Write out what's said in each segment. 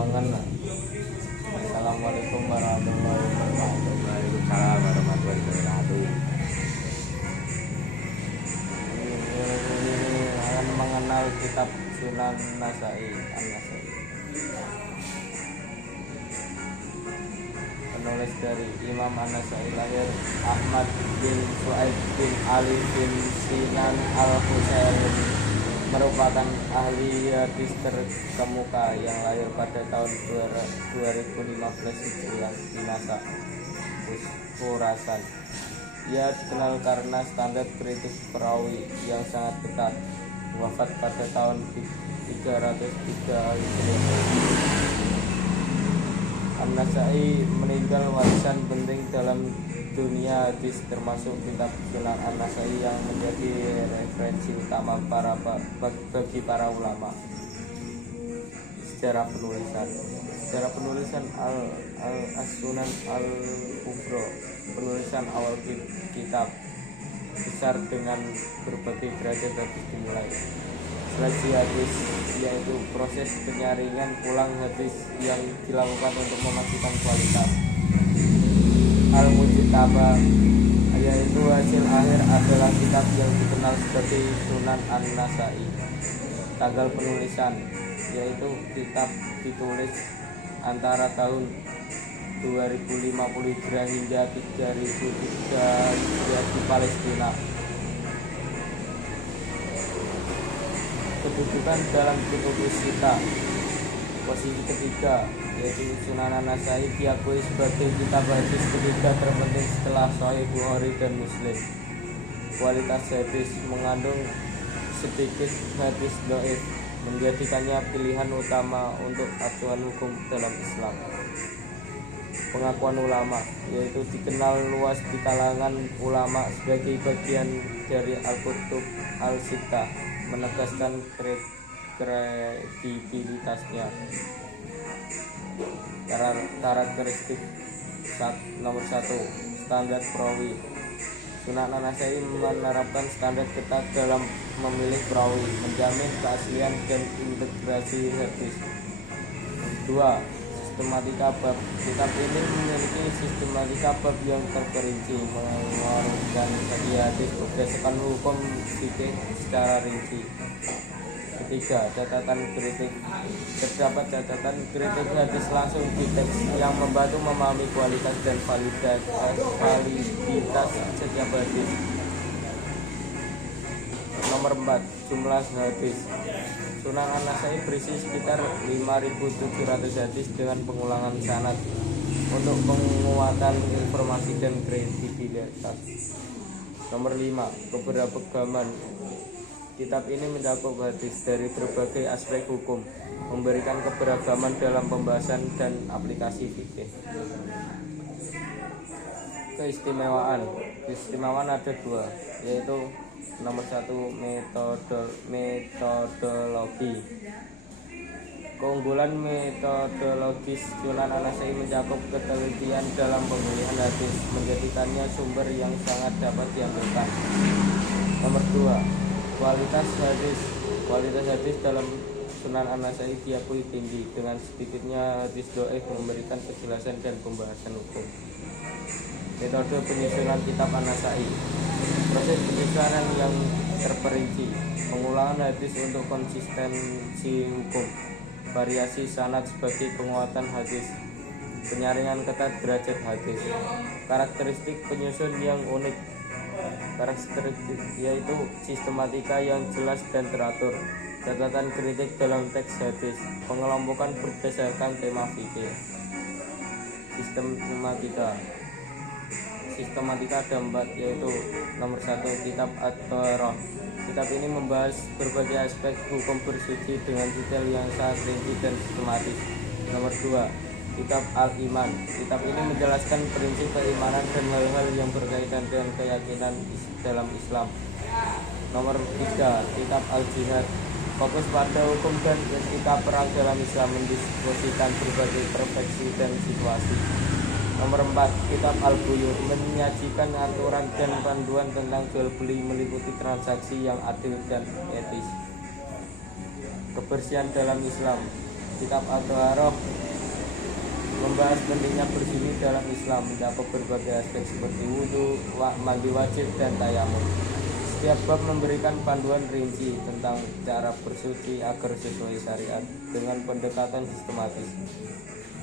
mangana. Assalamualaikum warahmatullahi wabarakatuh. Waalaikumsalam warahmatullahi wabarakatuh. Ini akan mengenal kitab Sunan Nasai An-Nasai. Penulis dari Imam An-Nasai lahir Ahmad bin Su'aib bin Ali bin Sinan al-Husaini, merupakan ahli hadis terkemuka yang lahir pada tahun 2015 Hijriah di masa Khurasan. Ia dikenal karena standar kritik perawi yang sangat ketat. Wafat pada tahun 303 Hijriah. An-Nasai meninggal warisan penting dalam dunia hadis, termasuk kitab Sunan An-Nasai yang menjadi referensi utama bagi para ulama. Sejarah penulisan As-Sunan Al-Kubra, penulisan awal kitab besar dengan berbagai derajat hadis dimulai. Seleksi hadis, yaitu proses penyaringan ulang hadis yang dilakukan untuk memastikan kualitas. Al-Mujtaba, yaitu hasil akhir, adalah kitab yang dikenal sebagai Sunan An-Nasai. Tanggal penulisan, yaitu kitab ditulis antara tahun 2050 Hijriah hingga 3003 Hijriah di Palestina. Kedudukan dalam kutubus kita. Posisi ketiga, yaitu Sunan An-Nasai diakui sebagai kitab hadis ketiga terpenting setelah Sahih Bukhari dan Muslim. Kualitas hadis, mengandung sedikit hadis dhaif, menjadikannya pilihan utama untuk acuan hukum dalam Islam. Pengakuan ulama, yaitu dikenal luas di kalangan ulama sebagai bagian dari Al-Kutub Al-Sittah, menegaskan kredibilitasnya. Karakteristik nomor 1, standar perawi. Sunan An-Nasai menerapkan standar ketat dalam memilih perawi, menjamin keaslian dan integrasi hadis. 2. Sistematika bab. Kitab ini memiliki sistematika bab yang terperinci, mengurutkan hadis berdasarkan hukum fikih secara rinci. Ketiga, catatan kritik. Terdapat catatan kritik hadis langsung di teks yang membantu memahami kualitas dan validitas setiap hadis. Nomor 4, jumlah hadis. Sunan An-Nasai berisi sekitar 5.700 hadis dengan pengulangan sanad untuk penguatan informasi dan kredibilitas. Nomor 5, keberagaman. Kitab ini mencakup hadis dari berbagai aspek hukum, memberikan keberagaman dalam pembahasan dan aplikasi fikih. Keistimewaan ada 2, yaitu nomor 1, metodologi. Keunggulan metodologis Sunan An-Nasai mencakup ketelitian dalam pemilihan hadis, menjadikannya sumber yang sangat dapat diandalkan. Nomor 2, kualitas hadis. Kualitas hadis dalam Sunan An-Nasai diakui tinggi, dengan sedikitnya hadis dhaif memberikan kejelasan dan pembahasan hukum. Metode penyusunan kitab An-Nasai. Proses penyusunan yang terperinci, pengulangan hadis untuk konsistensi hukum, variasi sanad sebagai penguatan hadis, penyaringan ketat derajat hadis. Karakteristik penyusun yang unik. Karakteristik yaitu sistematika yang jelas dan teratur, catatan kritik dalam teks hadis, pengelompokan berdasarkan tema fikih. Sistematika ada 4, yaitu nomor 1, kitab At-Thaharah. Kitab ini membahas berbagai aspek hukum bersuci dengan detail yang sangat rinci dan sistematis. Nomor 2, kitab Al-Iman. Kitab ini menjelaskan prinsip keimanan dan hal-hal yang berkaitan dengan keyakinan dalam Islam. Nomor 3, kitab Al-Jihad. Fokus pada hukum dan etika perang dalam Islam, mendiskusikan berbagai perspektif dan situasi. Nomor 4, kitab Al-Buyur, menyajikan aturan dan panduan tentang jual beli meliputi transaksi yang adil dan etis. Kebersihan dalam Islam. Kitab At-Thaharah membahas pentingnya bersih dalam Islam, mencakup berbagai aspek seperti wudhu, mandi wajib, dan tayamum. Setiap bab memberikan panduan rinci tentang cara bersuci agar sesuai syariat dengan pendekatan sistematis.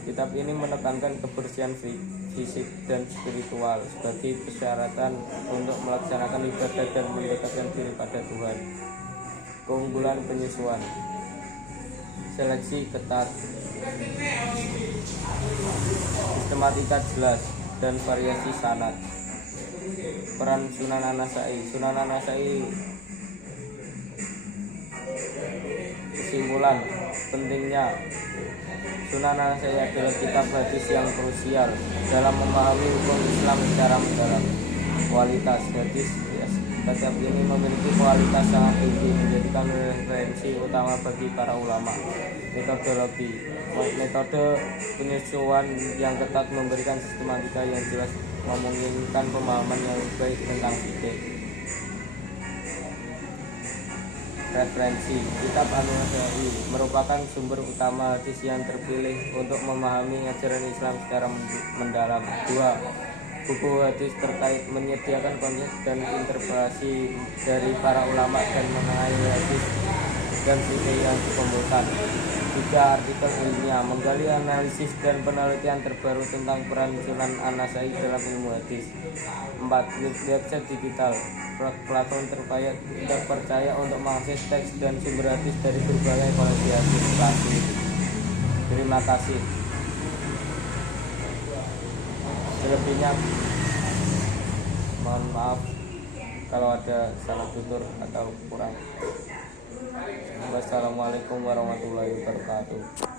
Kitab ini menekankan kebersihan fisik dan spiritual sebagai persyaratan untuk melaksanakan ibadah dan mendekatkan diri pada Tuhan. Keunggulan penyesuaian, seleksi ketat, sistematika jelas, dan variasi sanad. Peran Sunan An-Nasai. Sunan An-Nasai. Kesimpulan pentingnya Sunan An-Nasai adalah kitab hadis yang krusial dalam memahami hukum Islam secara mendalam. Kualitas hadis kitab ini memiliki kualitas sangat tinggi, menjadikan referensi utama bagi para ulama. Metode penyesuaian yang ketat memberikan sistematika yang jelas, memungkinkan pemahaman yang baik tentang fikih. Referensi kitab An-Nasai merupakan sumber utama hadis yang terpilih untuk memahami ajaran Islam secara mendalam. 2. Buku hadis terkait menyediakan konteks dan interpretasi dari para ulama dan mengenai hadis dan fikih yang dikumpulkan. 3. Artikel ilmiah menggali analisis dan penelitian terbaru tentang peran Sunan An-Nasai dalam ilmu hadis. 4. Website digital platform terpercaya untuk mengakses teks dan sumber hadis dari berbagai koleksi hadis klasik. Terima kasih. Selebihnya mohon maaf kalau ada salah tutur atau kurang. Wassalamualaikum warahmatullahi wabarakatuh.